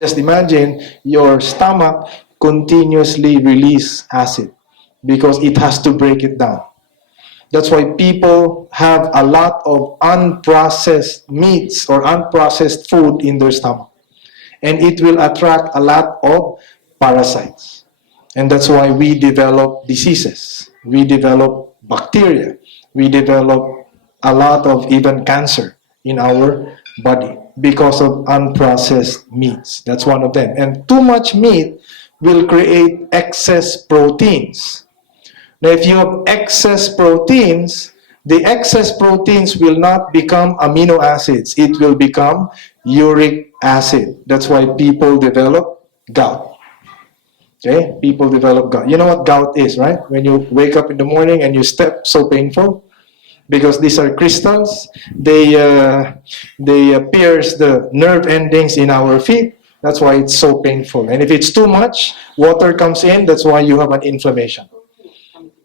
Just imagine your stomach continuously release acid because it has to break it down. That's why people have a lot of unprocessed meats or unprocessed food in their stomach. And it will attract a lot of parasites. And that's why we develop diseases. We develop bacteria. We develop a lot of even cancer in our body because of unprocessed meats. That's one of them. And too much meat will create excess proteins. Now, if you have excess proteins, the excess proteins will not become amino acids. It will become uric acid. That's why people develop gout. Okay? People develop gout. You know what gout is, right? When you wake up in the morning and you step, so painful. Because these are crystals. They pierce the nerve endings in our feet. That's why it's so painful. And if it's too much, water comes in. That's why you have an inflammation.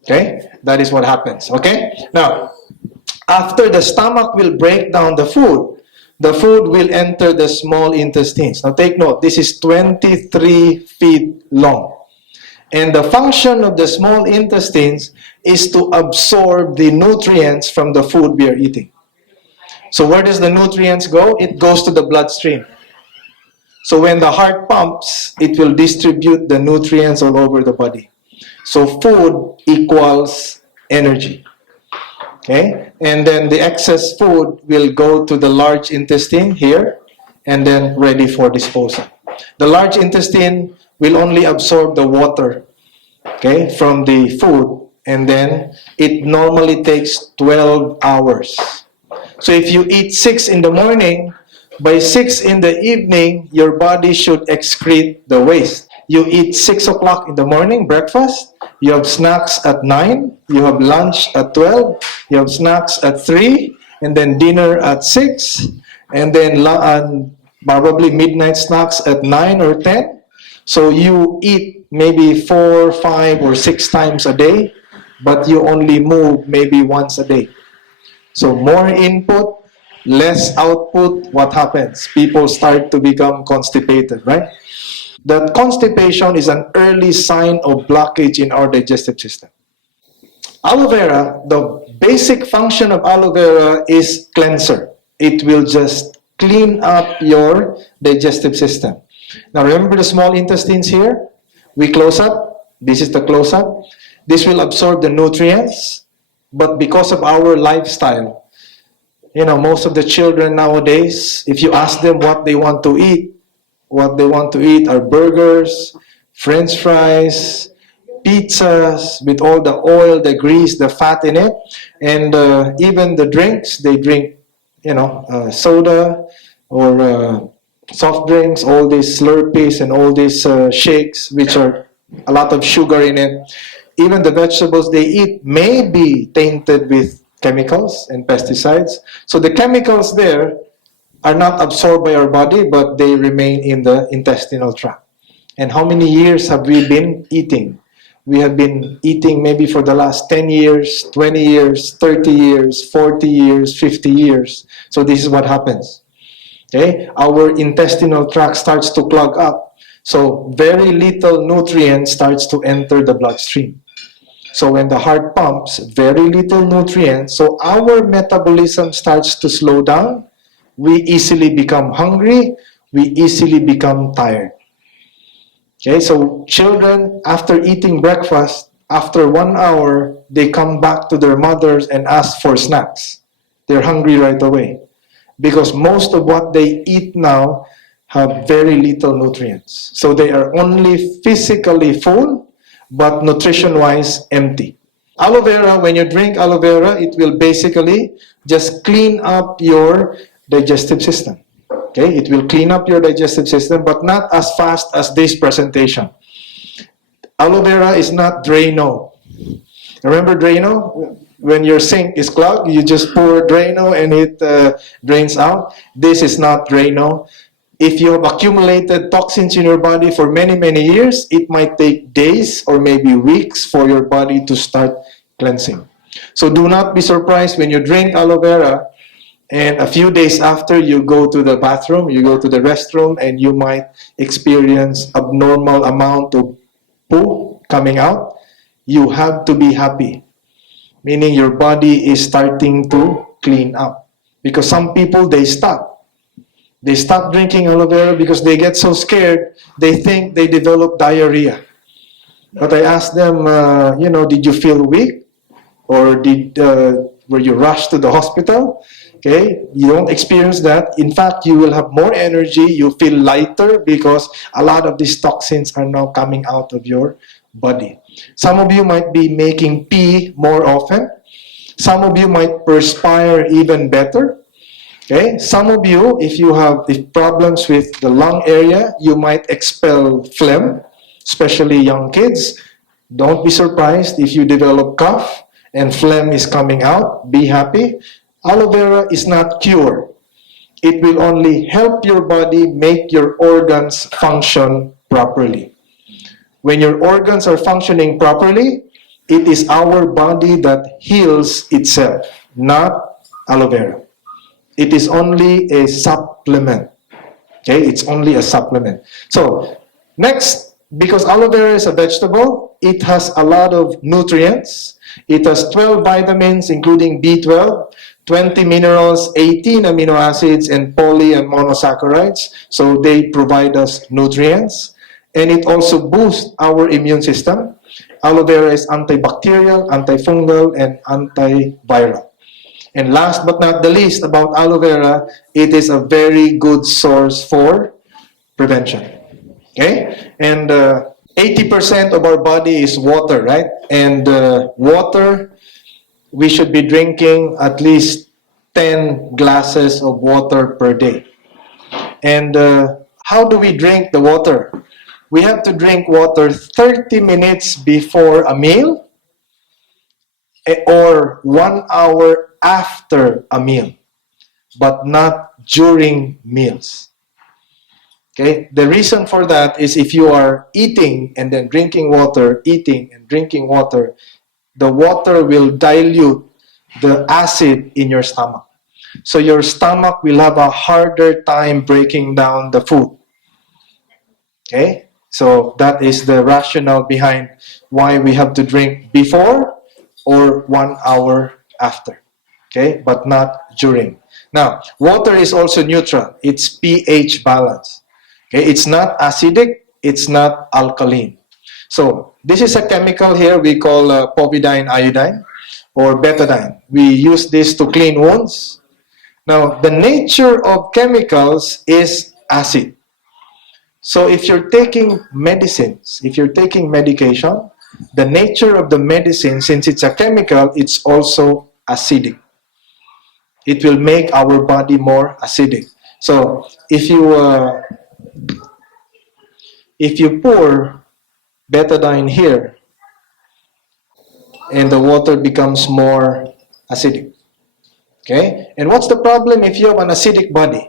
Okay? That is what happens. Okay? Now, after the stomach will break down the food will enter the small intestines. Now take note, this is 23 feet long. And the function of the small intestines is to absorb the nutrients from the food we are eating. So where does the nutrients go? It goes to the bloodstream. So when the heart pumps, it will distribute the nutrients all over the body. So food equals energy. Okay? And then the excess food will go to the large intestine here and then ready for disposal. The large intestine will only absorb the water, okay, from the food, and then it normally takes 12 hours. So if you eat 6 in the morning, by 6 in the evening, your body should excrete the waste. You eat 6 o'clock in the morning, breakfast. You have snacks at 9. You have lunch at 12. You have snacks at 3. And then dinner at 6. And then probably midnight snacks at 9 or 10. So you eat maybe 4, 5, or 6 times a day, but you only move maybe once a day. So more input, less output, what happens? People start to become constipated, right? That constipation is an early sign of blockage in our digestive system. Aloe vera, the basic function of aloe vera is cleanser. It will just clean up your digestive system. Now remember the small intestines here? We close up. This is the close up. This will absorb the nutrients, but because of our lifestyle, most of the children nowadays, if you ask them what they want to eat are burgers, French fries, pizzas with all the oil, the grease, the fat in it, and even the drinks. They drink, soda or soft drinks, all these Slurpees and all these shakes, which are a lot of sugar in it. Even the vegetables they eat may be tainted with chemicals and pesticides. So the chemicals there are not absorbed by our body, but they remain in the intestinal tract. And how many years have we been eating? We have been eating maybe for the last 10 years, 20 years, 30 years, 40 years, 50 years. So this is what happens. Okay? Our intestinal tract starts to clog up. So very little nutrient starts to enter the bloodstream. So when the heart pumps, very little nutrients. So our metabolism starts to slow down. We easily become hungry. We easily become tired. Okay, so children, after eating breakfast, after 1 hour, they come back to their mothers and ask for snacks. They're hungry right away. Because most of what they eat now have very little nutrients. So they are only physically full, but nutrition-wise empty. Aloe vera, when you drink aloe vera, it will basically just clean up your digestive system. Okay, it will clean up your digestive system, but not as fast as this presentation. Aloe vera is not Drano. Remember Drano? When your sink is clogged, you just pour Drano and it drains out. This is not Drano. If you have accumulated toxins in your body for many, many years, it might take days or maybe weeks for your body to start cleansing. So do not be surprised when you drink aloe vera And a few days after, you go to the bathroom, you go to the restroom, and you might experience abnormal amount of poo coming out. You have to be happy, meaning your body is starting to clean up. Because some people, they stop. They stop drinking aloe vera because they get so scared, they think they develop diarrhea. But I asked them, did you feel weak? Or were you rushed to the hospital? Okay, you don't experience that. In fact, you will have more energy. You feel lighter because a lot of these toxins are now coming out of your body. Some of you might be making pee more often. Some of you might perspire even better. Okay, some of you, if you have problems with the lung area, you might expel phlegm, especially young kids. Don't be surprised if you develop cough and phlegm is coming out. Be happy. Aloe vera is not cure. It will only help your body make your organs function properly. When your organs are functioning properly, it is our body that heals itself, not aloe vera. It is only a supplement. Okay, it's only a supplement. So, next, because aloe vera is a vegetable, it has a lot of nutrients. It has 12 vitamins, including B12, 20 minerals, 18 amino acids, and poly and monosaccharides. So they provide us nutrients. And it also boosts our immune system. Aloe vera is antibacterial, antifungal, and antiviral. And last but not the least about aloe vera, it is a very good source for prevention. Okay? And 80% of our body is water, right? And water, we should be drinking at least 10 glasses of water per day. And how do we drink the water? We have to drink water 30 minutes before a meal or 1 hour after a meal, but not during meals. Okay? The reason for that is if you are eating and then drinking water, eating and drinking water, the water will dilute the acid in your stomach. So your stomach will have a harder time breaking down the food. Okay? So that is the rationale behind why we have to drink before or 1 hour after. Okay? But not during. Now, water is also neutral. It's pH balance. Okay? It's not acidic. It's not alkaline. So this is a chemical here we call povidone iodine or betadine. We use this to clean wounds. Now, the nature of chemicals is acid. So if you're taking medicines, if you're taking medication, the nature of the medicine, since it's a chemical, it's also acidic. It will make our body more acidic. So if you pour betadine here, and the water becomes more acidic. Okay? And what's the problem if you have an acidic body?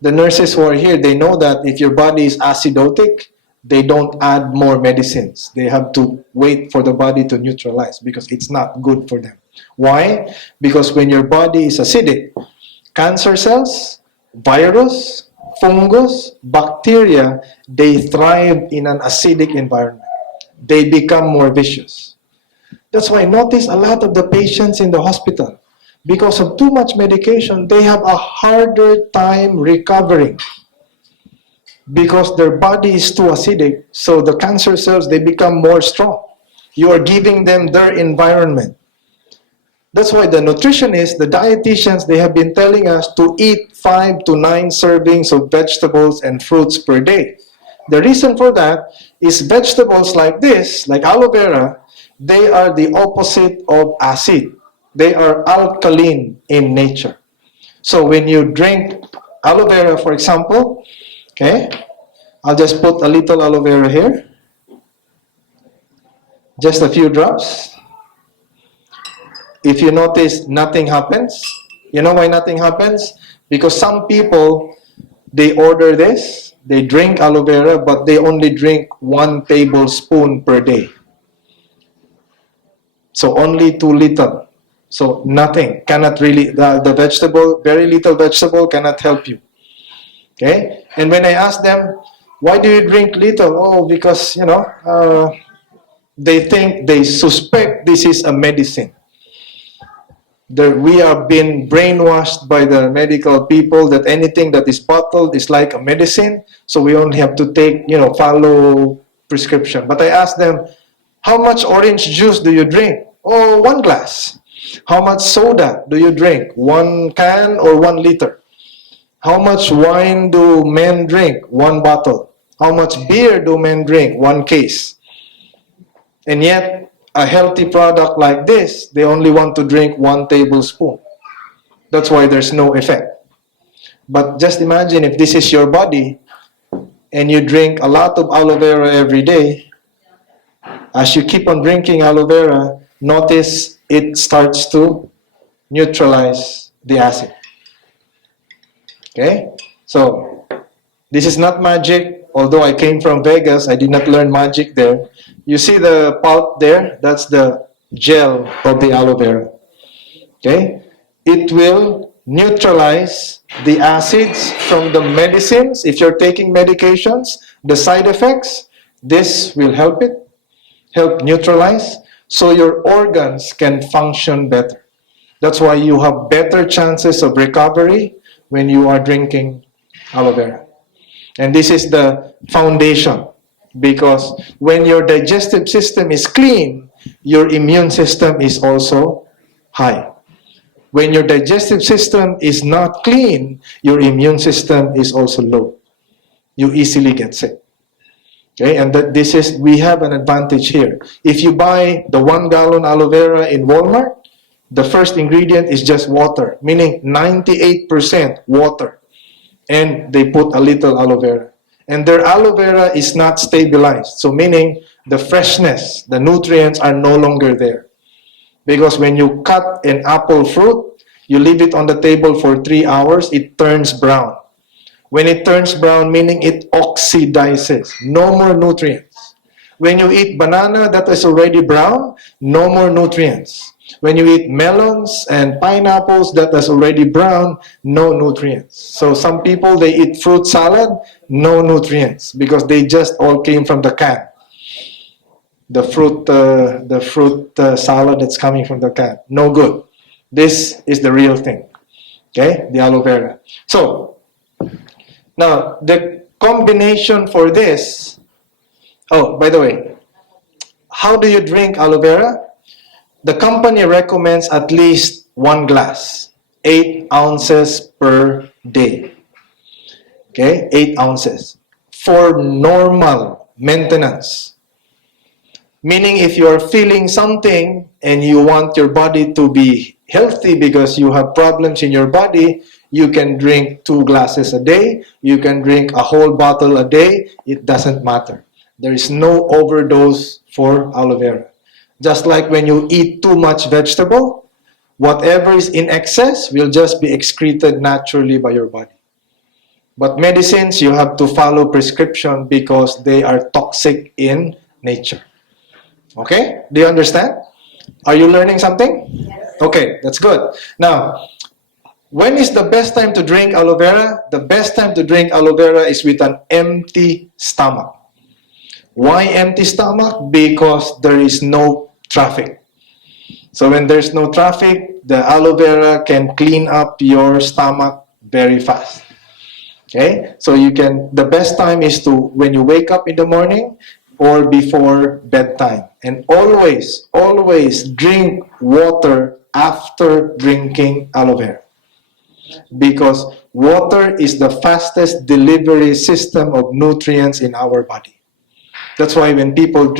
The nurses who are here, they know that if your body is acidotic, they don't add more medicines. They have to wait for the body to neutralize because it's not good for them. Why? Because when your body is acidic, cancer cells, virus, fungus, bacteria, they thrive in an acidic environment. They become more vicious. That's why notice a lot of the patients in the hospital, because of too much medication, they have a harder time recovering because their body is too acidic. So the cancer cells, they become more strong. You are giving them their environment. That's why the nutritionists, the dietitians, they have been telling us to eat 5 to 9 servings of vegetables and fruits per day. The reason for that is vegetables like this, like aloe vera, they are the opposite of acid. They are alkaline in nature. So when you drink aloe vera, for example, okay, I'll just put a little aloe vera here. Just a few drops. If you notice, nothing happens. You know why nothing happens? Because some people, they order this, they drink aloe vera, but they only drink 1 tablespoon per day. So only too little. So nothing, cannot really, the vegetable, very little vegetable cannot help you. Okay? And when I ask them, why do you drink little? Oh, because, they think, they suspect this is a medicine. We are being brainwashed by the medical people that anything that is bottled is like a medicine, so we only have to take, follow prescription. But I ask them, how much orange juice do you drink? Oh, 1 glass. How much soda do you drink? 1 can or 1 liter? How much wine do men drink? 1 bottle. How much beer do men drink? 1 case. And yet, a healthy product like this, they only want to drink 1 tablespoon. That's why there's no effect. But just imagine if this is your body and you drink a lot of aloe vera every day. As you keep on drinking aloe vera, notice it starts to neutralize the acid. Okay? So, this is not magic. Although I came from Vegas, I did not learn magic there. You see the pulp there? That's the gel of the aloe vera. Okay? It will neutralize the acids from the medicines. If you're taking medications, the side effects, this will help neutralize, so your organs can function better. That's why you have better chances of recovery when you are drinking aloe vera. And this is the foundation, because when your digestive system is clean, your immune system is also high. When your digestive system is not clean, your immune system is also low. You easily get sick. Okay, and we have an advantage here. If you buy the 1 gallon aloe vera in Walmart, the first ingredient is just water, meaning 98% water. And they put a little aloe vera. And their aloe vera is not stabilized. So meaning the freshness, the nutrients are no longer there. Because when you cut an apple fruit, you leave it on the table for 3 hours, it turns brown. When it turns brown, meaning it oxidizes. No more nutrients. When you eat banana that is already brown, no more nutrients. When you eat melons and pineapples that is already brown, no nutrients. So some people, they eat fruit salad, no nutrients, because they just all came from the can. The fruit salad that's coming from the can, no good. This is the real thing. Okay, the aloe vera. So now the combination for this. Oh, by the way, how do you drink aloe vera? The company recommends at least 1 glass, 8 ounces per day. Okay, 8 ounces for normal maintenance. Meaning if you are feeling something and you want your body to be healthy because you have problems in your body, you can drink 2 glasses a day, you can drink a whole bottle a day, it doesn't matter. There is no overdose for aloe vera. Just like when you eat too much vegetable, whatever is in excess will just be excreted naturally by your body. But medicines, you have to follow prescription because they are toxic in nature. Okay? Do you understand? Are you learning something? Yes. Okay, that's good. Now, when is the best time to drink aloe vera? The best time to drink aloe vera is with an empty stomach. Why empty stomach? Because there is no traffic. So when there's no traffic, the aloe vera can clean up your stomach very fast. Okay? So the best time is when you wake up in the morning or before bedtime. And always, always drink water after drinking aloe vera. Because water is the fastest delivery system of nutrients in our body. That's why when people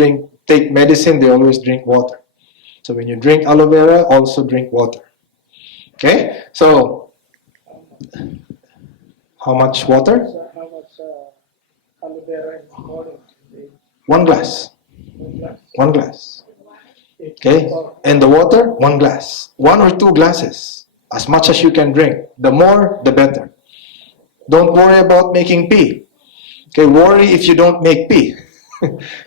take medicine, they always drink water. So when you drink aloe vera, also drink water. Okay? So, how much water? So how much aloe vera in the morning? 1 glass. 1 glass. 1 glass. Okay? And the water, 1 glass. 1 or 2 glasses. As much as you can drink. The more, the better. Don't worry about making pee. Okay? Worry if you don't make pee.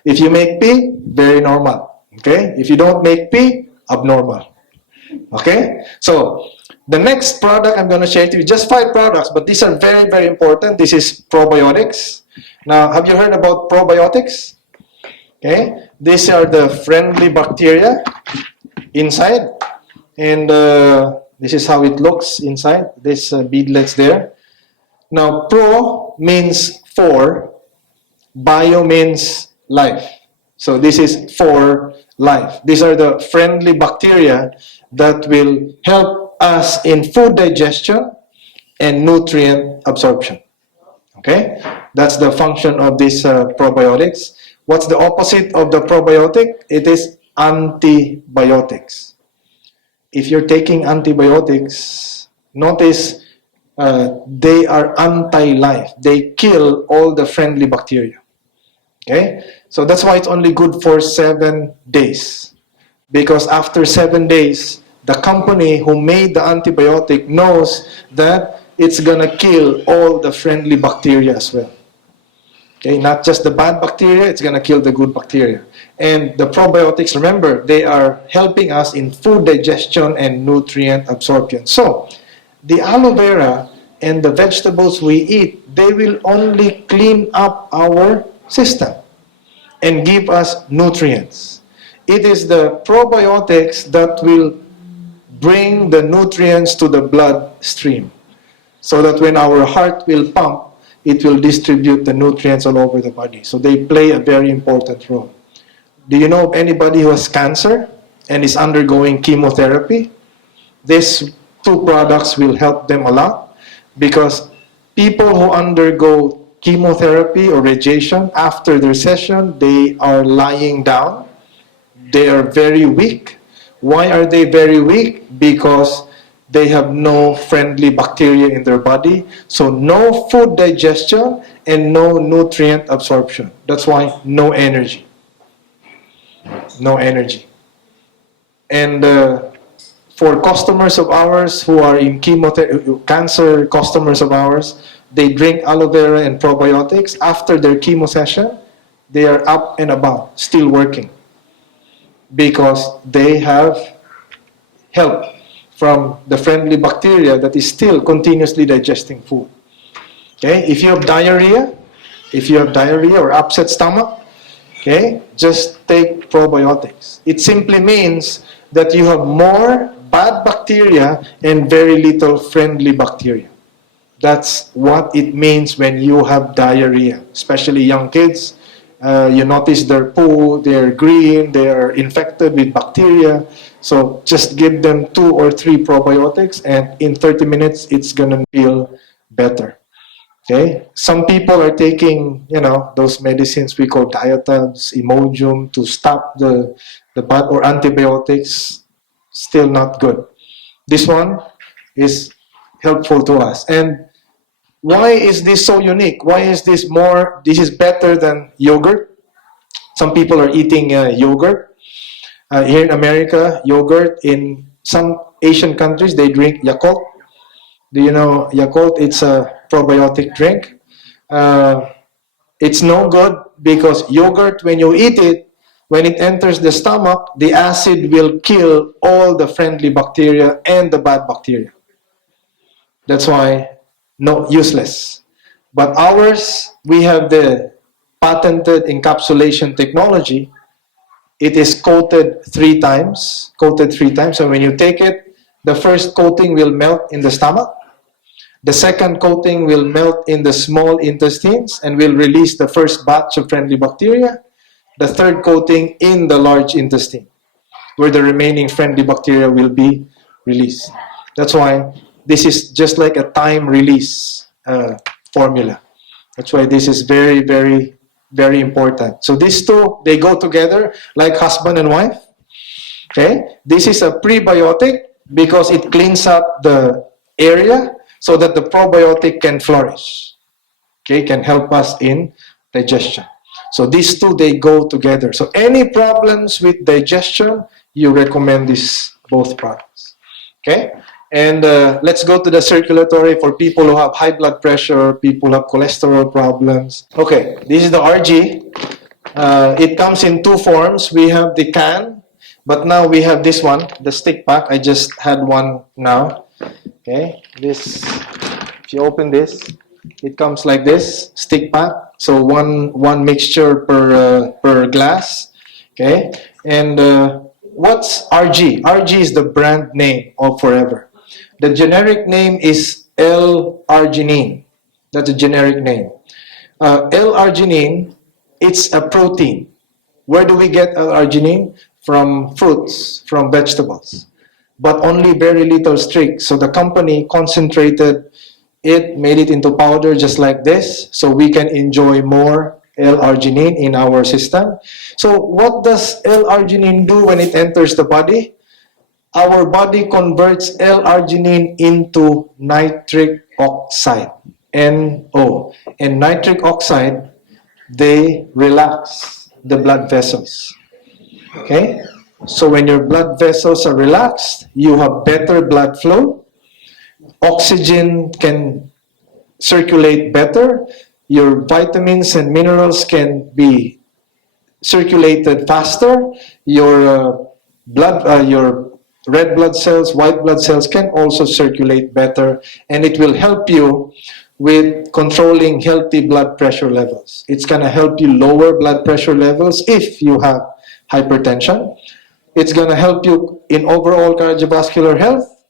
If you make pee, very normal. Okay? If you don't make pee, abnormal. Okay? So, the next product I'm going to share to you, just 5 products, but these are very, very important. This is probiotics. Now, have you heard about probiotics? Okay? These are the friendly bacteria inside. And this is how it looks inside. This beadlets there. Now, pro means for, bio means life. So this is for life. These are the friendly bacteria that will help us in food digestion and nutrient absorption. Okay? That's the function of these probiotics. What's the opposite of the probiotic? It is antibiotics. If you're taking antibiotics, notice they are anti-life. They kill all the friendly bacteria. Okay? So that's why it's only good for 7 days. Because after 7 days, the company who made the antibiotic knows that it's gonna kill all the friendly bacteria as well. Okay, not just the bad bacteria, it's gonna kill the good bacteria. And the probiotics, remember, they are helping us in food digestion and nutrient absorption. So, the aloe vera and the vegetables we eat, they will only clean up our system and give us nutrients. It is the probiotics that will bring the nutrients to the bloodstream so that when our heart will pump, it will distribute the nutrients all over the body. So they play a very important role. Do you know of anybody who has cancer and is undergoing chemotherapy? These 2 products will help them a lot because people who undergo chemotherapy or radiation, after their session, they are lying down. They are very weak. Why are they very weak? Because they have no friendly bacteria in their body. So no food digestion and no nutrient absorption. That's why no energy. No energy. And for customers of ours who are in cancer customers of ours, they drink aloe vera and probiotics. After their chemo session, they are up and about, still working. Because they have help from the friendly bacteria that is still continuously digesting food. Okay, if you have diarrhea or upset stomach, okay, just take probiotics. It simply means that you have more bad bacteria and very little friendly bacteria. That's what it means when you have diarrhea, especially young kids. You notice their poo, they're green, they're infected with bacteria. So just give them 2 or 3 probiotics and in 30 minutes, it's gonna feel better. Okay? Some people are taking, those medicines we call diatabs, Imodium to stop the bad or antibiotics. Still not good. This one is helpful to us. And why is this so unique? Why is this is better than yogurt? Some people are eating yogurt. Here in America, yogurt. In some Asian countries, they drink Yakult. Do you know Yakult? It's a probiotic drink. It's no good because yogurt, when you eat it, when it enters the stomach, the acid will kill all the friendly bacteria and the bad bacteria. That's why useless. But ours, we have the patented encapsulation technology. It is coated 3 times. So when you take it, the first coating will melt in the stomach. The second coating will melt in the small intestines and will release the first batch of friendly bacteria. The third coating in the large intestine, where the remaining friendly bacteria will be released. That's why this is just like a time release formula. That's why this is very, very, very important. So these 2, they go together like husband and wife. Okay? This is a prebiotic because it cleans up the area so that the probiotic can flourish. Okay? Can help us in digestion. So these 2, they go together. So any problems with digestion, you recommend these both products. Okay? And let's go to the circulatory for people who have high blood pressure, people who have cholesterol problems. Okay, this is the RG. It comes in 2 forms. We have the can. But now we have this one, the stick pack. I just had one now. Okay, this, if you open this, it comes like this, stick pack. So one mixture per glass. Okay, and what's RG? RG is the brand name of Forever. The generic name is L-arginine. That's a generic name. L-arginine, it's a protein. Where do we get L-arginine? From fruits, from vegetables, but only very little strict. So the company concentrated it, made it into powder just like this, so we can enjoy more L-arginine in our system. So what does L-arginine do when it enters the body? Our body converts L-arginine into nitric oxide, NO. And nitric oxide, they relax the blood vessels. Okay? So when your blood vessels are relaxed, you have better blood flow. Oxygen can circulate better. Your vitamins and minerals can be circulated faster. Your your red blood cells, white blood cells can also circulate better, and it will help you with controlling healthy blood pressure levels. It's going to help you lower blood pressure levels if you have hypertension. It's going to help you in overall cardiovascular health,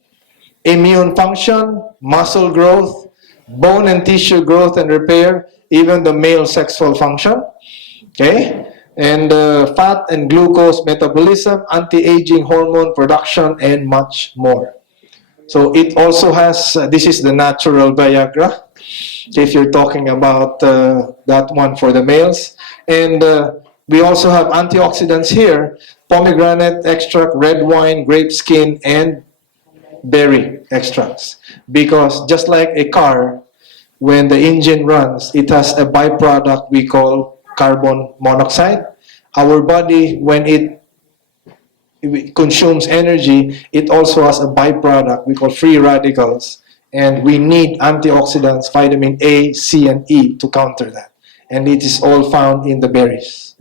immune function, muscle growth, bone and tissue growth and repair, even the male sexual function. Okay? And fat and glucose metabolism, anti-aging hormone production, and much more. So it also has, this is the natural Viagra, if you're talking about that one for the males. And we also have antioxidants here, pomegranate extract, red wine, grape skin, and berry extracts. Because just like a car, when the engine runs, it has a byproduct we call carbon monoxide. Our body, when it consumes energy, it also has a byproduct we call free radicals. And we need antioxidants, vitamin A, C, and E to counter that. And it is all found in the berries.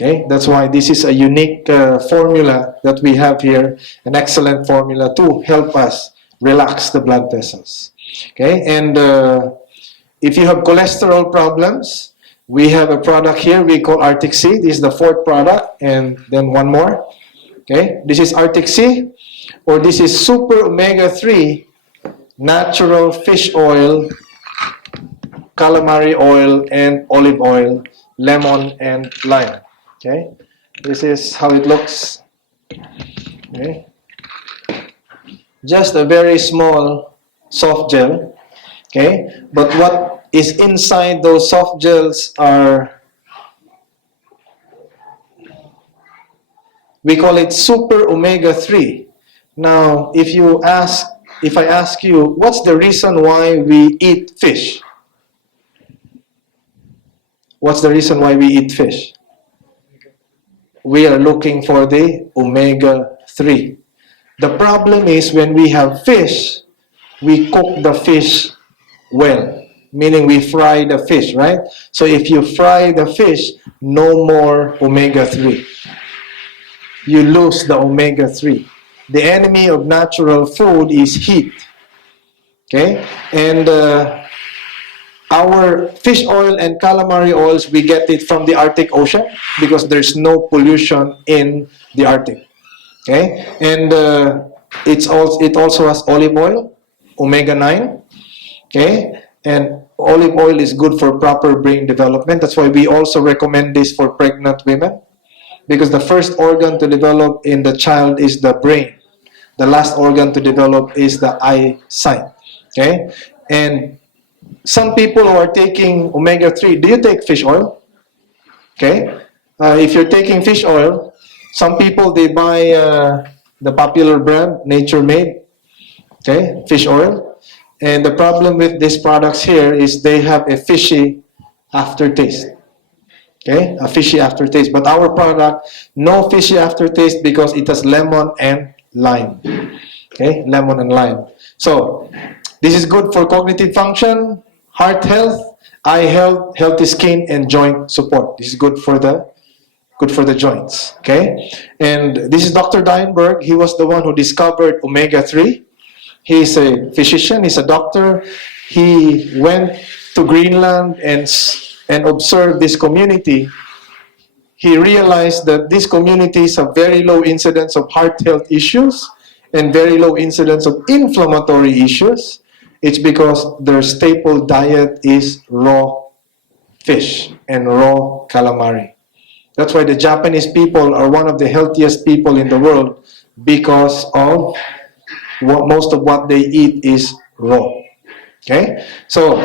Okay, that's why this is a unique formula that we have here, an excellent formula to help us relax the blood vessels. Okay, and if you have cholesterol problems, we have a product here we call Arctic Sea. This is the fourth product, and then one more. Okay, this is Arctic Sea, or this is Super Omega-3 Natural Fish Oil, calamari oil, and olive oil, lemon, and lime. Okay, this is how it looks. Okay, just a very small soft gel. Okay, but what is inside those soft gels are, we call it Super Omega-3. Now, if I ask you, what's the reason why we eat fish? What's the reason why we eat fish? We are looking for the omega-3. The problem is when we have fish, we cook the fish well, meaning we fry the fish, right? So if you fry the fish, no more omega-3. You lose the omega-3. The enemy of natural food is heat. Okay? And our fish oil and calamari oils, we get it from the Arctic Ocean because there's no pollution in the Arctic. Okay? And it also has olive oil, omega-9. Okay? And olive oil is good for proper brain development. That's why we also recommend this for pregnant women, because the first organ to develop in the child is the brain. The last organ to develop is the eyesight. Okay? And some people who are taking omega-3, do you take fish oil? Okay? If you're taking fish oil, some people, they buy the popular brand, Nature Made, okay, fish oil. And the problem with these products here is they have a fishy aftertaste. Okay, a fishy aftertaste. But our product, no fishy aftertaste because it has lemon and lime. Okay, lemon and lime. So, this is good for cognitive function, heart health, eye health, healthy skin, and joint support. This is good for the good for the joints. Okay, and this is Dr. Dienberg. He was the one who discovered omega-3. He's a physician. He's a doctor. He went to Greenland and observed this community. He realized that these communities have very low incidence of heart health issues and very low incidence of inflammatory issues. It's because their staple diet is raw fish and raw calamari. That's why the Japanese people are one of the healthiest people in the world, because of most of what they eat is raw. Okay? So,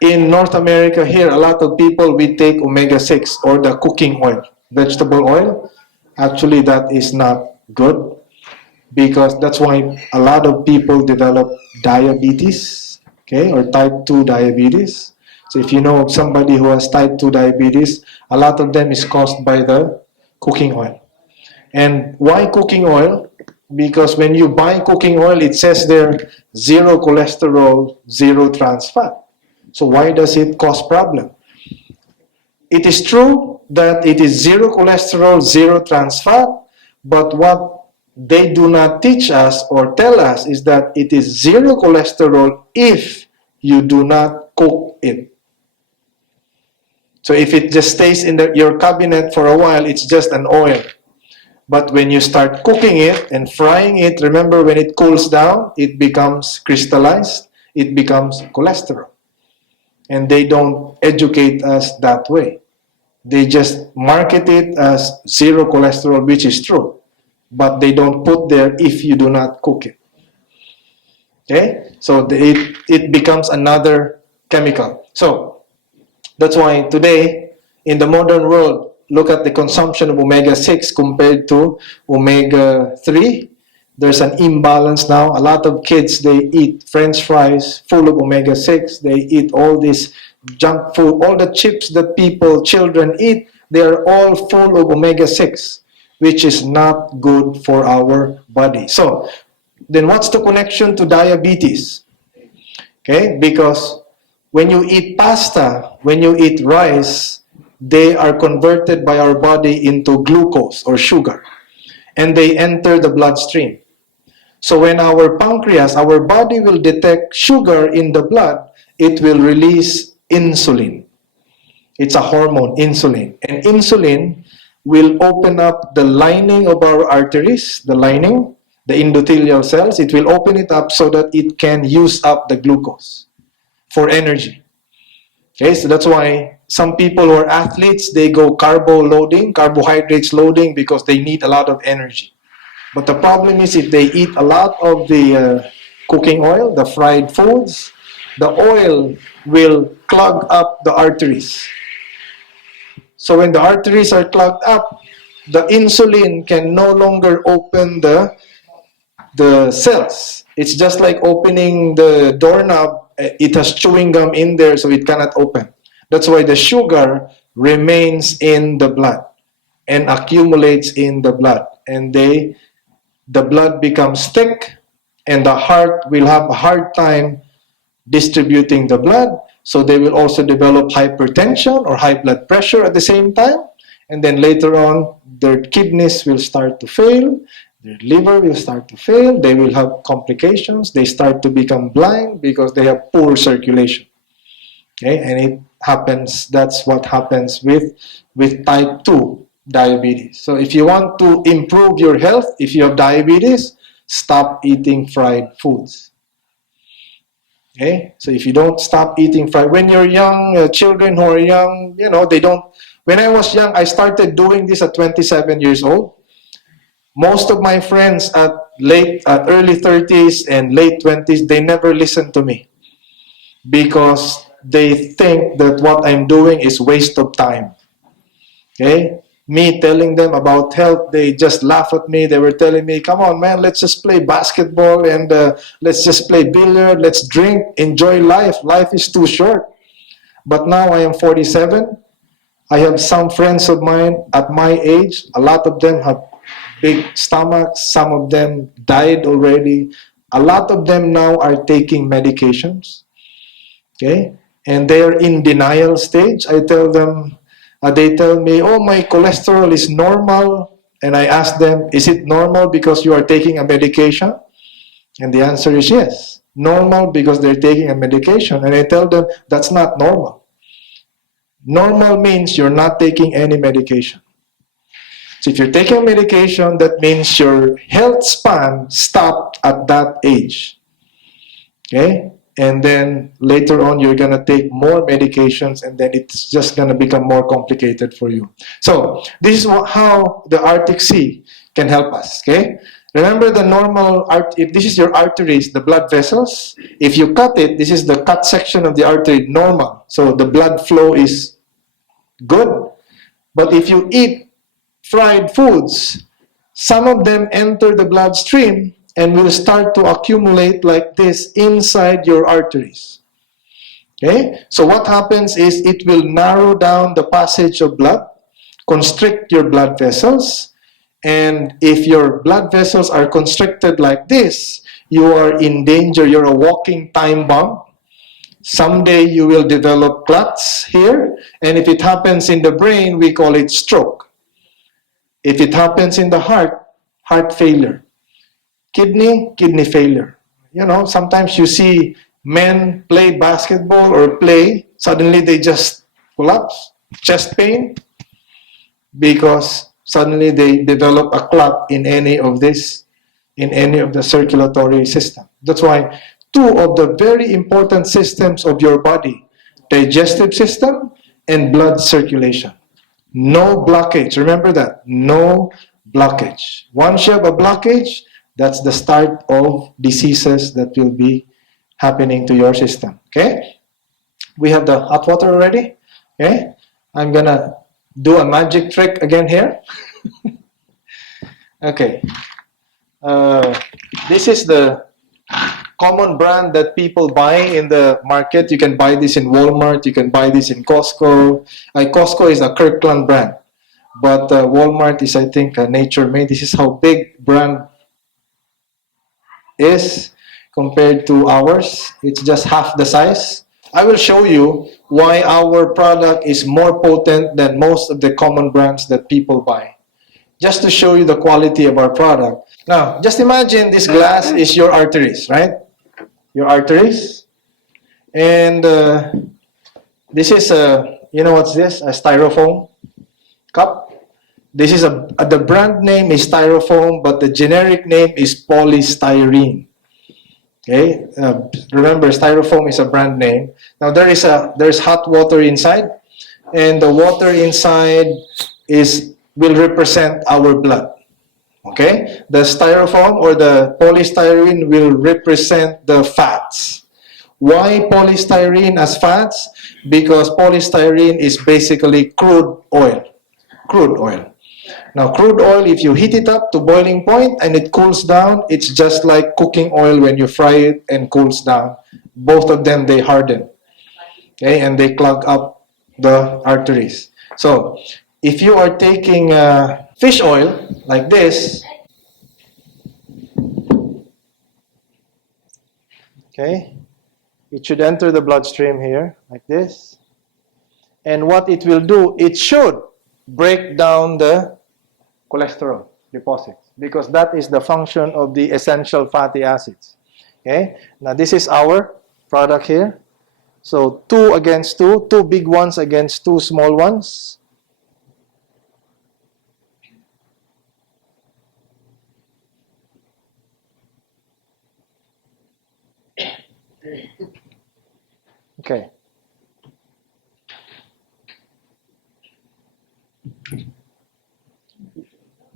in North America here, a lot of people, we take omega-6 or the cooking oil, vegetable oil. Actually, that is not good, because that's why a lot of people develop diabetes, okay, or type 2 diabetes. So if you know of somebody who has type 2 diabetes, a lot of them is caused by the cooking oil. And why cooking oil? Because when you buy cooking oil, it says there, zero cholesterol, zero trans fat. So why does it cause problem? It is true that it is zero cholesterol, zero trans fat, but what they do not teach us or tell us is that it is zero cholesterol if you do not cook it. So if it just stays in your cabinet for a while, it's just an oil. But when you start cooking it and frying it, remember, when it cools down, it becomes crystallized, it becomes cholesterol. And they don't educate us that way. They just market it as zero cholesterol, which is true. But they don't put there if you do not cook it. Okay? So it becomes another chemical. So that's why today, in the modern world, look at the consumption of omega-6 compared to omega-3. There's an imbalance now. A lot of kids, they eat French fries full of omega-6. They eat all this junk food. All the chips that children eat, they are all full of omega-6, which is not good for our body. So, then what's the connection to diabetes? Okay, because when you eat pasta, when you eat rice, they are converted by our body into glucose or sugar, and they enter the bloodstream. So when our pancreas, our body will detect sugar in the blood, it will release insulin. It's a hormone, insulin. And insulin will open up the lining of our arteries, the lining, the endothelial cells. It will open it up so that it can use up the glucose for energy. Okay, so that's why some people who are athletes, they go carbohydrates loading, because they need a lot of energy. But the problem is, if they eat a lot of the cooking oil, the fried foods, the oil will clog up the arteries. So when the arteries are clogged up, the insulin can no longer open the cells. It's just like opening the doorknob. It has chewing gum in there, so it cannot open. That's why the sugar remains in the blood and accumulates in the blood. And the blood becomes thick, and the heart will have a hard time distributing the blood. So they will also develop hypertension or high blood pressure at the same time. And then later on, their kidneys will start to fail, their liver will start to fail, they will have complications, they start to become blind because they have poor circulation. Okay, and it happens, that's what happens with type 2 diabetes. So if you want to improve your health, if you have diabetes, stop eating fried foods. Okay, so if you don't stop eating fried, when you're young, children who are young, they don't. When I was young, I started doing this at 27 years old. Most of my friends at early 30s and late 20s, they never listen to me, because they think that what I'm doing is waste of time. Okay? Me telling them about health, they just laugh at me. They were telling me, come on, man, let's just play basketball and let's just play billiard, let's drink, enjoy life. Life is too short. But now I am 47. I have some friends of mine at my age. A lot of them have big stomachs. Some of them died already. A lot of them now are taking medications. Okay? And they're in denial stage. I tell them, They tell me, oh, my cholesterol is normal. And I ask them, is it normal because you are taking a medication? And the answer is yes. Normal because they're taking a medication. And I tell them, that's not normal. Normal means you're not taking any medication. So if you're taking medication, that means your health span stopped at that age. Okay? And then later on, you're going to take more medications, and then it's just going to become more complicated for you. So this is how the Arctic Sea can help us. Okay? Remember the normal, if this is your arteries, the blood vessels, if you cut it, this is the cut section of the artery, normal. So the blood flow is good. But if you eat fried foods, some of them enter the bloodstream and will start to accumulate like this inside your arteries. Okay? So what happens is it will narrow down the passage of blood, constrict your blood vessels, and if your blood vessels are constricted like this, you are in danger. You're a walking time bomb. Someday you will develop clots here, and if it happens in the brain, we call it stroke. If it happens in the heart, heart failure. Kidney failure. You know, sometimes you see men play basketball or play, suddenly they just collapse, chest pain, because suddenly they develop a clot in any of the circulatory system. That's why two of the very important systems of your body, digestive system and blood circulation. No blockage. Remember that. No blockage. Once you have a blockage, that's the start of diseases that will be happening to your system. Okay? We have the hot water already. Okay? I'm gonna do a magic trick again here. Okay. This is the common brand that people buy in the market. You can buy this in Walmart. You can buy this in Costco. Costco is a Kirkland brand, but Walmart is, I think, Nature Made. This is how big brand is compared to ours. It's just half the size. I will show you why our product is more potent than most of the common brands that people buy. Just to show you the quality of our product. Now, just imagine this glass is your arteries, right? Your arteries. And this is you know what's this? A styrofoam cup. This is the brand name is styrofoam, but the generic name is polystyrene. Okay, remember styrofoam is a brand name. Now there's hot water inside, and the water inside will represent our blood. Okay, the styrofoam or the polystyrene will represent the fats. Why polystyrene as fats? Because polystyrene is basically crude oil. Crude oil. Now, crude oil, if you heat it up to boiling point and it cools down, it's just like cooking oil when you fry it and cools down. Both of them, they harden. Okay, and they clog up the arteries. So, if you are taking fish oil like this, okay, it should enter the bloodstream here like this. And what it will do, it should break down the cholesterol deposits, because that is the function of the essential fatty acids. Okay, now this is our product here. So 2 against 2, 2 big ones against 2 small ones. Okay.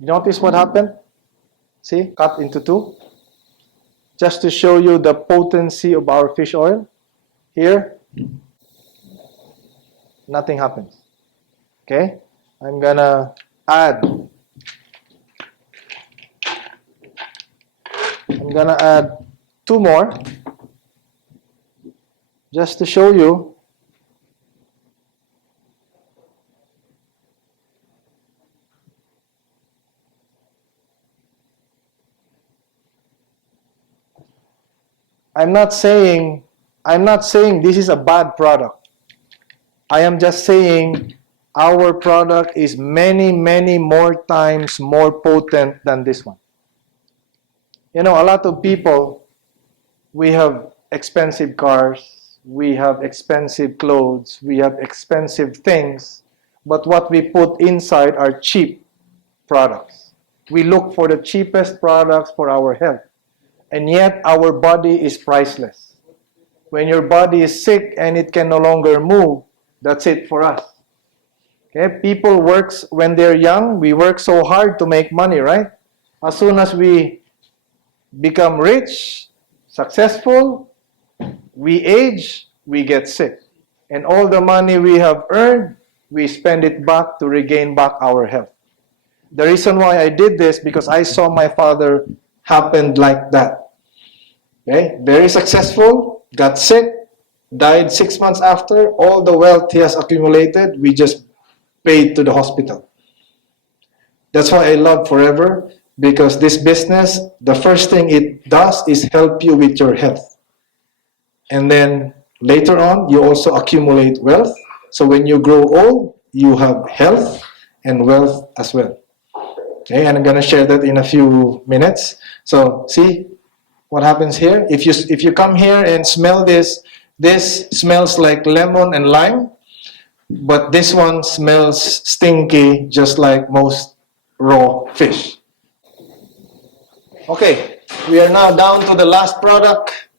Notice what happened? See, cut into 2. Just to show you the potency of our fish oil. Here, nothing happens. Okay? I'm gonna add 2 more just to show you. I'm not saying this is a bad product. I am just saying our product is many, many more times more potent than this one. You know, a lot of people, we have expensive cars, we have expensive clothes, we have expensive things, but what we put inside are cheap products. We look for the cheapest products for our health, and yet our body is priceless. When your body is sick and it can no longer move, that's it for us. Okay? People works when they're young, we work so hard to make money, right? As soon as we become rich, successful, we age, we get sick. And all the money we have earned, we spend it back to regain back our health. The reason why I did this, because I saw my father happened like that. Okay? Very successful, got sick, died 6 months after. All the wealth he has accumulated, we just paid to the hospital. That's why I love Forever, because this business, the first thing it does is help you with your health. And then later on, you also accumulate wealth. So when you grow old, you have health and wealth as well. Okay, and I'm going to share that in a few minutes. So see what happens here. If you come here and smell this, this smells like lemon and lime, but this one smells stinky, just like most raw fish. Okay, we are now down to the last product,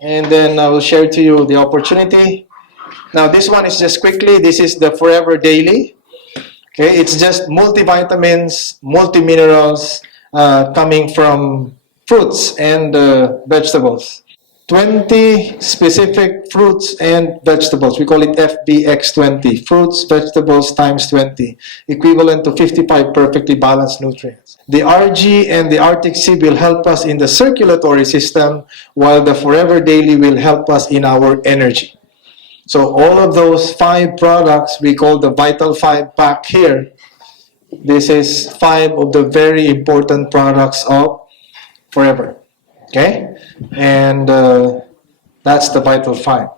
and then I will share to you the opportunity. Now this one is just quickly, this is the Forever Daily. Okay, it's just multivitamins, multiminerals coming from fruits and vegetables. 20 specific fruits and vegetables. We call it FBX20. Fruits, vegetables times 20. Equivalent to 55 perfectly balanced nutrients. The RG and the Arctic Sea will help us in the circulatory system, while the Forever Daily will help us in our energy. So all of those 5 products we call the Vital 5 pack here. This is 5 of the very important products of Forever. Okay? And that's the Vital 5.